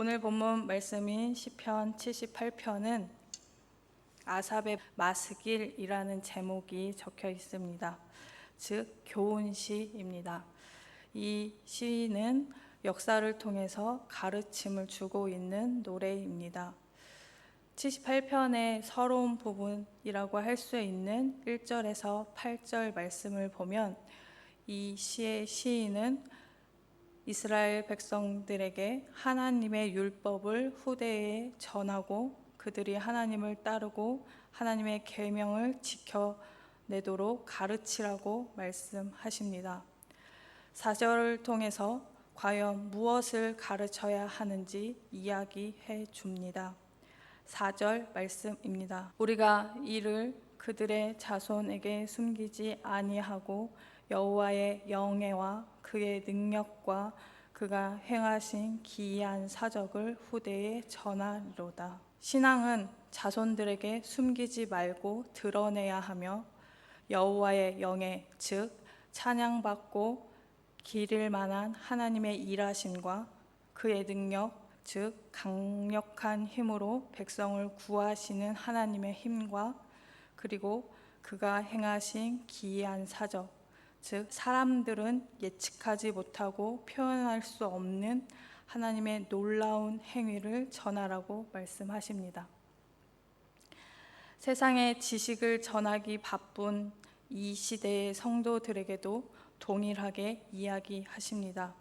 오늘 본문 말씀인 시편 78편은 아삽의 마스길이라는 제목이 적혀 있습니다. 즉 교훈시입니다. 이 시는 역사를 통해서 가르침을 주고 있는 노래입니다. 78편의 서러운 부분이라고 할 수 있는 1절에서 8절 말씀을 보면 이 시의 시인은 이스라엘 백성들에게 하나님의 율법을 후대에 전하고 그들이 하나님을 따르고 하나님의 계명을 지켜내도록 가르치라고 말씀하십니다. 4절을 통해서 과연 무엇을 가르쳐야 하는지 이야기해 줍니다. 4절 말씀입니다. 우리가 이를 그들의 자손에게 숨기지 아니하고 여호와의 영예와 그의 능력과 그가 행하신 기이한 사적을 후대에 전하리로다. 신앙은 자손들에게 숨기지 말고 드러내야 하며 여호와의 영예, 즉 찬양받고 기릴 만한 하나님의 일하심과 그의 능력, 즉 강력한 힘으로 백성을 구하시는 하나님의 힘과 그리고 그가 행하신 기이한 사적, 즉 사람들은 예측하지 못하고 표현할 수 없는 하나님의 놀라운 행위를 전하라고 말씀하십니다. 세상의 지식을 전하기 바쁜 이 시대의 성도들에게도 동일하게 이야기하십니다.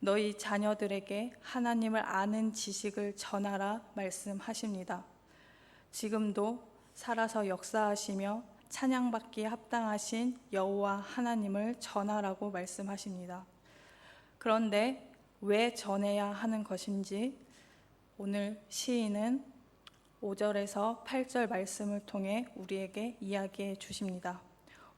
너희 자녀들에게 하나님을 아는 지식을 전하라 말씀하십니다. 지금도 살아서 역사하시며 찬양받기에 합당하신 여호와 하나님을 전하라고 말씀하십니다. 그런데 왜 전해야 하는 것인지 오늘 시인은 5절에서 8절 말씀을 통해 우리에게 이야기해 주십니다.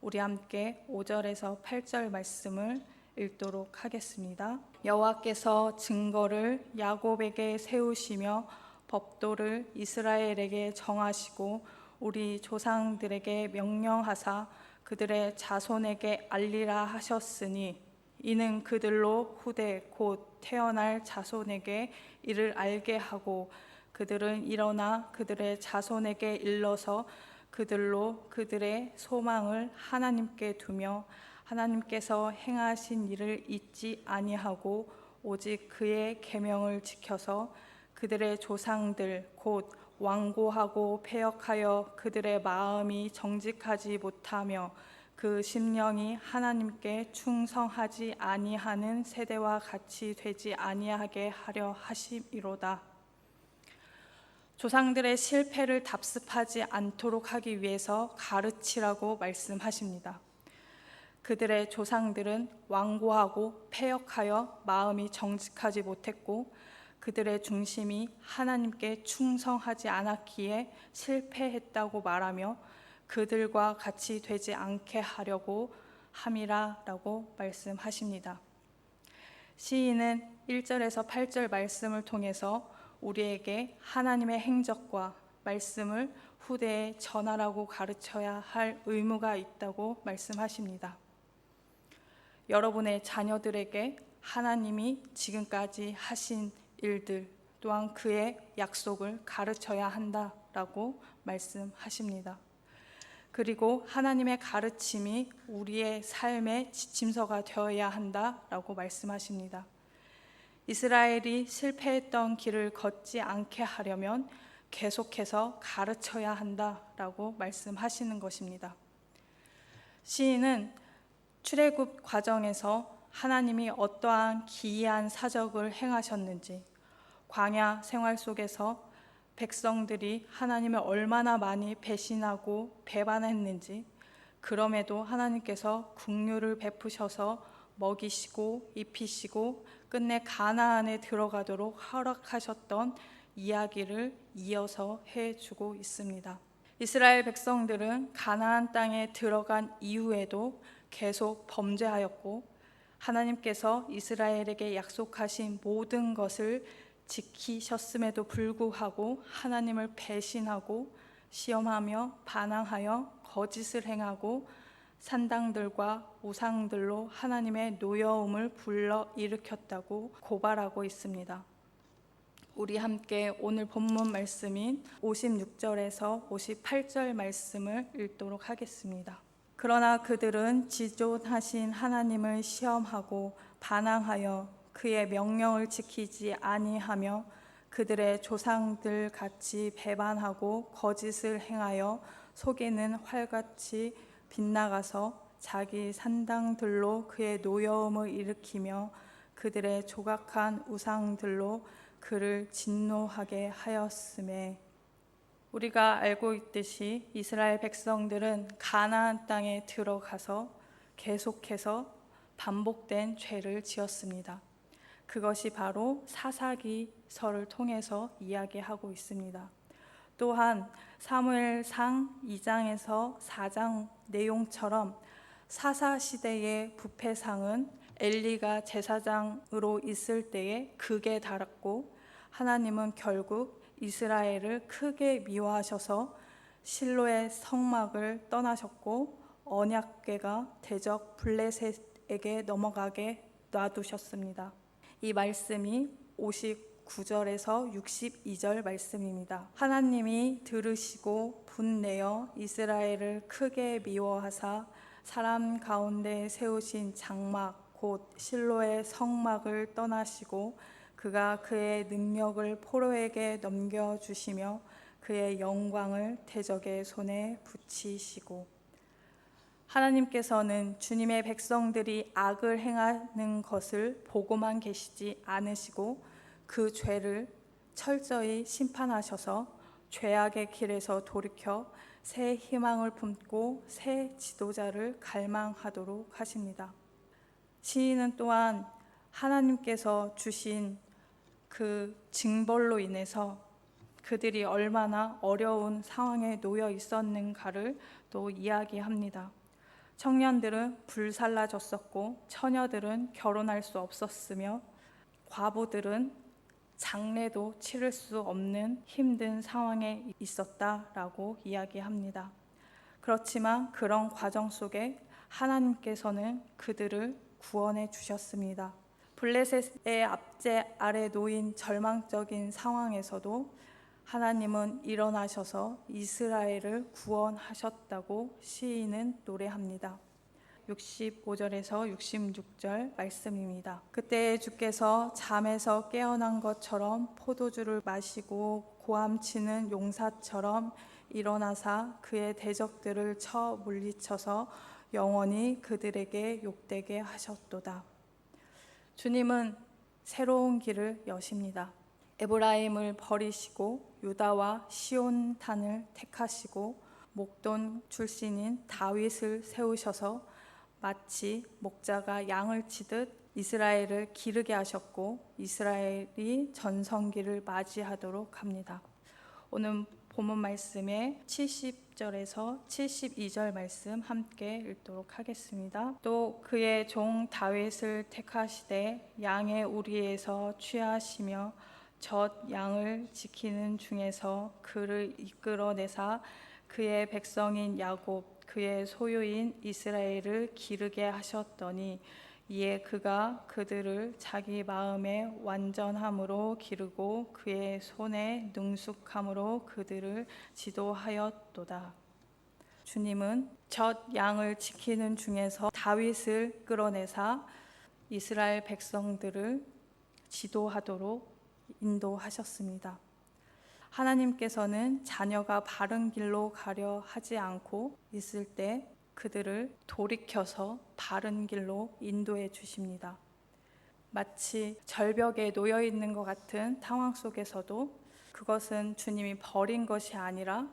우리 함께 5절에서 8절 말씀을 읽도록 하겠습니다. 여호와께서 증거를 야곱에게 세우시며 법도를 이스라엘에게 정하시고 우리 조상들에게 명령하사 그들의 자손에게 알리라 하셨으니 이는 그들로 후대 곧 태어날 자손에게 이를 알게 하고 그들은 일어나 그들의 자손에게 일러서 그들로 그들의 소망을 하나님께 두며 하나님께서 행하신 일을 잊지 아니하고 오직 그의 계명을 지켜서 그들의 조상들 곧 완고하고 패역하여 그들의 마음이 정직하지 못하며 그 심령이 하나님께 충성하지 아니하는 세대와 같이 되지 아니하게 하려 하심이로다. 조상들의 실패를 답습하지 않도록 하기 위해서 가르치라고 말씀하십니다. 그들의 조상들은 완고하고 패역하여 마음이 정직하지 못했고 그들의 중심이 하나님께 충성하지 않았기에 실패했다고 말하며 그들과 같이 되지 않게 하려고 함이라라고 말씀하십니다. 시인은 1절에서 8절 말씀을 통해서 우리에게 하나님의 행적과 말씀을 후대에 전하라고 가르쳐야 할 의무가 있다고 말씀하십니다. 여러분의 자녀들에게 하나님이 지금까지 하신 일들 또한 그의 약속을 가르쳐야 한다라고 말씀하십니다. 그리고 하나님의 가르침이 우리의 삶의 지침서가 되어야 한다라고 말씀하십니다. 이스라엘이 실패했던 길을 걷지 않게 하려면 계속해서 가르쳐야 한다라고 말씀하시는 것입니다. 시인은 출애굽 과정에서 하나님이 어떠한 기이한 사적을 행하셨는지, 광야 생활 속에서 백성들이 하나님을 얼마나 많이 배신하고 배반했는지, 그럼에도 하나님께서 긍휼을 베푸셔서 먹이시고 입히시고 끝내 가나안에 들어가도록 허락하셨던 이야기를 이어서 해주고 있습니다. 이스라엘 백성들은 가나안 땅에 들어간 이후에도 계속 범죄하였고 하나님께서 이스라엘에게 약속하신 모든 것을 지키셨음에도 불구하고 하나님을 배신하고 시험하며 반항하여 거짓을 행하고 산당들과 우상들로 하나님의 노여움을 불러 일으켰다고 고발하고 있습니다. 우리 함께 오늘 본문 말씀인 56절에서 58절 말씀을 읽도록 하겠습니다. 그러나 그들은 지존하신 하나님을 시험하고 반항하여 그의 명령을 지키지 아니하며 그들의 조상들 같이 배반하고 거짓을 행하여 속이는 활같이 빗나가서 자기 산당들로 그의 노여움을 일으키며 그들의 조각한 우상들로 그를 진노하게 하였음에, 우리가 알고 있듯이 이스라엘 백성들은 가나안 땅에 들어가서 계속해서 반복된 죄를 지었습니다. 그것이 바로 사사기서를 통해서 이야기하고 있습니다. 또한 사무엘상 2장에서 4장 내용처럼 사사시대의 부패상은 엘리가 제사장으로 있을 때에 극에 달았고, 하나님은 결국 이스라엘을 크게 미워하셔서 실로의 성막을 떠나셨고 언약궤가 대적 블레셋에게 넘어가게 놔두셨습니다. 이 말씀이 59절에서 62절 말씀입니다. 하나님이 들으시고 분내어 이스라엘을 크게 미워하사 사람 가운데 세우신 장막 곧 실로의 성막을 떠나시고 그가 그의 능력을 포로에게 넘겨주시며 그의 영광을 대적의 손에 붙이시고, 하나님께서는 주님의 백성들이 악을 행하는 것을 보고만 계시지 않으시고 그 죄를 철저히 심판하셔서 죄악의 길에서 돌이켜 새 희망을 품고 새 지도자를 갈망하도록 하십니다. 시인은 또한 하나님께서 주신 그 징벌로 인해서 그들이 얼마나 어려운 상황에 놓여 있었는가를 또 이야기합니다. 청년들은 불살라졌었고 처녀들은 결혼할 수 없었으며 과부들은 장례도 치를 수 없는 힘든 상황에 있었다라고 이야기합니다. 그렇지만 그런 과정 속에 하나님께서는 그들을 구원해 주셨습니다. 블레셋의 압제 아래 놓인 절망적인 상황에서도 하나님은 일어나셔서 이스라엘을 구원하셨다고 시인은 노래합니다. 65절에서 66절 말씀입니다. 그때 주께서 잠에서 깨어난 것처럼 포도주를 마시고 고함치는 용사처럼 일어나사 그의 대적들을 쳐 물리쳐서 영원히 그들에게 욕되게 하셨도다. 주님은 새로운 길을 여십니다. 에브라임을 버리시고 유다와 시온탄을 택하시고 목돈 출신인 다윗을 세우셔서 마치 목자가 양을 치듯 이스라엘을 기르게 하셨고 이스라엘이 전성기를 맞이하도록 합니다. 오늘 본문 말씀에 70절에서 72절 말씀 함께 읽도록 하겠습니다. 또 그의 종 다윗을 택하시되 양의 우리에서 취하시며 젖 양을 지키는 중에서 그를 이끌어내사 그의 백성인 야곱 그의 소유인 이스라엘을 기르게 하셨더니 이에 그가 그들을 자기 마음의 완전함으로 기르고 그의 손의 능숙함으로 그들을 지도하였도다. 주님은 젖 양을 지키는 중에서 다윗을 끌어내사 이스라엘 백성들을 지도하도록 인도하셨습니다. 하나님께서는 자녀가 바른 길로 가려 하지 않고 있을 때 그들을 돌이켜서 바른 길로 인도해 주십니다. 마치 절벽에 놓여 있는 것 같은 상황 속에서도 그것은 주님이 버린 것이 아니라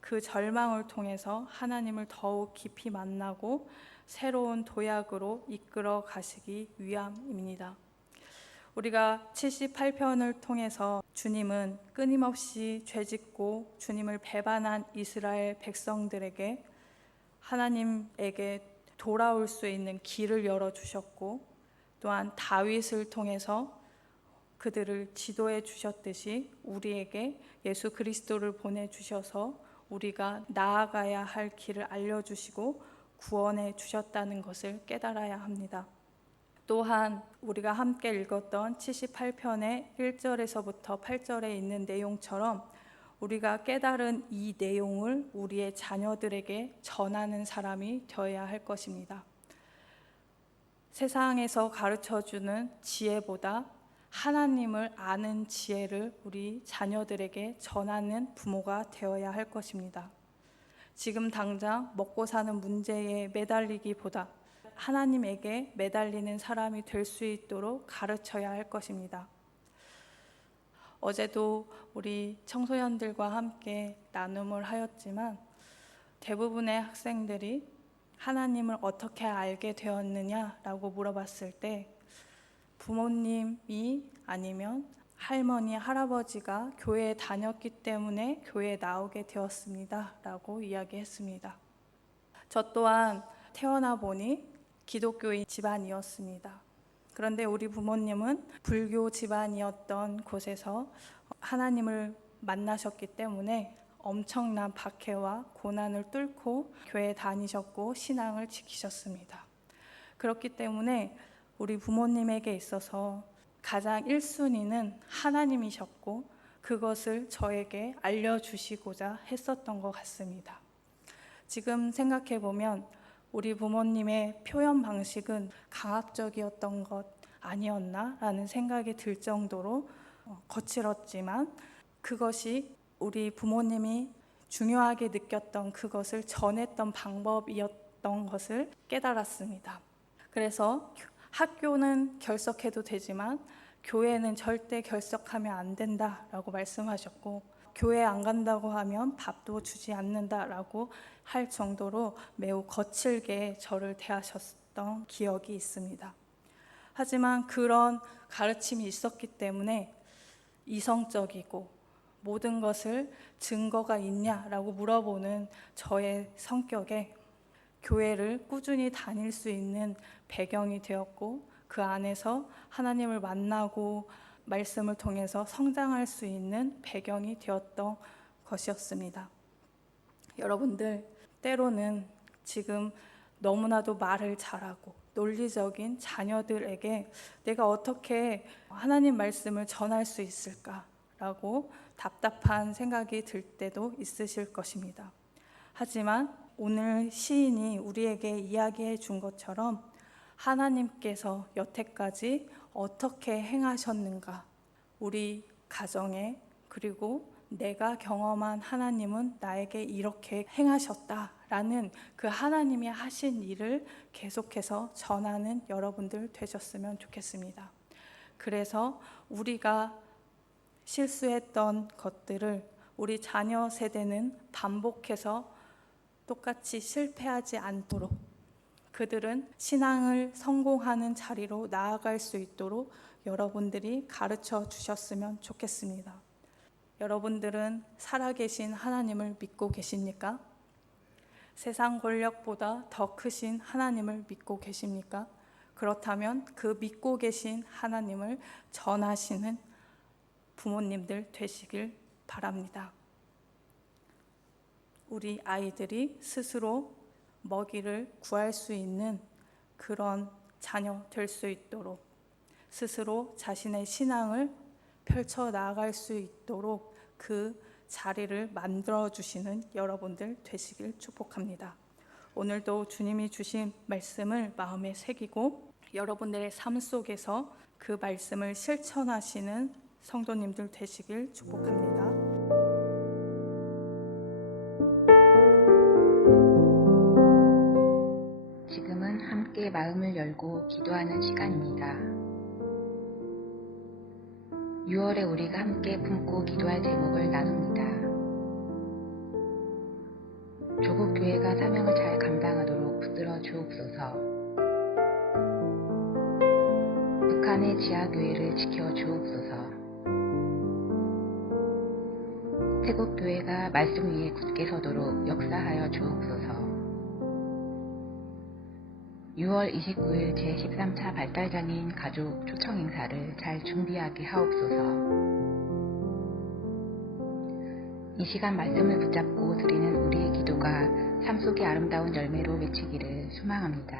그 절망을 통해서 하나님을 더욱 깊이 만나고 새로운 도약으로 이끌어 가시기 위함입니다. 우리가 78편을 통해서 주님은 끊임없이 죄짓고 주님을 배반한 이스라엘 백성들에게 하나님에게 돌아올 수 있는 길을 열어주셨고 또한 다윗을 통해서 그들을 지도해 주셨듯이 우리에게 예수 그리스도를 보내주셔서 우리가 나아가야 할 길을 알려주시고 구원해 주셨다는 것을 깨달아야 합니다. 또한 우리가 함께 읽었던 78편의 1절에서부터 8절에 있는 내용처럼 우리가 깨달은 이 내용을 우리의 자녀들에게 전하는 사람이 되어야 할 것입니다. 세상에서 가르쳐주는 지혜보다 하나님을 아는 지혜를 우리 자녀들에게 전하는 부모가 되어야 할 것입니다. 지금 당장 먹고 사는 문제에 매달리기보다 하나님에게 매달리는 사람이 될 수 있도록 가르쳐야 할 것입니다. 어제도 우리 청소년들과 함께 나눔을 하였지만 대부분의 학생들이 하나님을 어떻게 알게 되었느냐라고 물어봤을 때 부모님이 아니면 할머니, 할아버지가 교회에 다녔기 때문에 교회에 나오게 되었습니다 라고 이야기했습니다. 저 또한 태어나 보니 기독교인 집안이었습니다. 그런데 우리 부모님은 불교 집안이었던 곳에서 하나님을 만나셨기 때문에 엄청난 박해와 고난을 뚫고 교회에 다니셨고 신앙을 지키셨습니다. 그렇기 때문에 우리 부모님에게 있어서 가장 1순위는 하나님이셨고 그것을 저에게 알려주시고자 했었던 것 같습니다. 지금 생각해 보면 우리 부모님의 표현 방식은 강압적이었던 것 아니었나 라는 생각이 들 정도로 거칠었지만 그것이 우리 부모님이 중요하게 느꼈던 그것을 전했던 방법이었던 것을 깨달았습니다. 그래서 학교는 결석해도 되지만 교회는 절대 결석하면 안 된다라고 말씀하셨고 교회 안 간다고 하면 밥도 주지 않는다라고 할 정도로 매우 거칠게 저를 대하셨던 기억이 있습니다. 하지만 그런 가르침이 있었기 때문에 이성적이고 모든 것을 증거가 있냐라고 물어보는 저의 성격에 교회를 꾸준히 다닐 수 있는 배경이 되었고 그 안에서 하나님을 만나고 말씀을 통해서 성장할 수 있는 배경이 되었던 것이었습니다. 여러분들, 때로는 지금 너무나도 말을 잘하고 논리적인 자녀들에게 내가 어떻게 하나님 말씀을 전할 수 있을까라고 답답한 생각이 들 때도 있으실 것입니다. 하지만 오늘 시인이 우리에게 이야기해 준 것처럼 하나님께서 여태까지 어떻게 행하셨는가, 우리 가정에 그리고 내가 경험한 하나님은 나에게 이렇게 행하셨다라는 그 하나님이 하신 일을 계속해서 전하는 여러분들 되셨으면 좋겠습니다. 그래서 우리가 실수했던 것들을 우리 자녀 세대는 반복해서 똑같이 실패하지 않도록 그들은 신앙을 성공하는 자리로 나아갈 수 있도록 여러분들이 가르쳐 주셨으면 좋겠습니다. 여러분들은 살아계신 하나님을 믿고 계십니까? 세상 권력보다 더 크신 하나님을 믿고 계십니까? 그렇다면 그 믿고 계신 하나님을 전하시는 부모님들 되시길 바랍니다. 우리 아이들이 스스로 먹이를 구할 수 있는 그런 자녀 될 수 있도록 스스로 자신의 신앙을 펼쳐 나아갈 수 있도록 그 자리를 만들어 주시는 여러분들 되시길 축복합니다. 오늘도 주님이 주신 말씀을 마음에 새기고 여러분들의 삶 속에서 그 말씀을 실천하시는 성도님들 되시길 축복합니다. 지금은 함께 마음을 열고 기도하는 시간입니다. 6월에 우리가 함께 품고 기도할 제목을 나눕니다. 조국 교회가 사명을 잘 감당하도록 붙들어 주옵소서. 북한의 지하교회를 지켜 주옵소서. 태국 교회가 말씀 위에 굳게 서도록 역사하여 주옵소서. 6월 29일 제13차 발달장애인 가족 초청 행사를 잘 준비하게 하옵소서. 이 시간 말씀을 붙잡고 드리는 우리의 기도가 삶 속의 아름다운 열매로 맺히기를 소망합니다.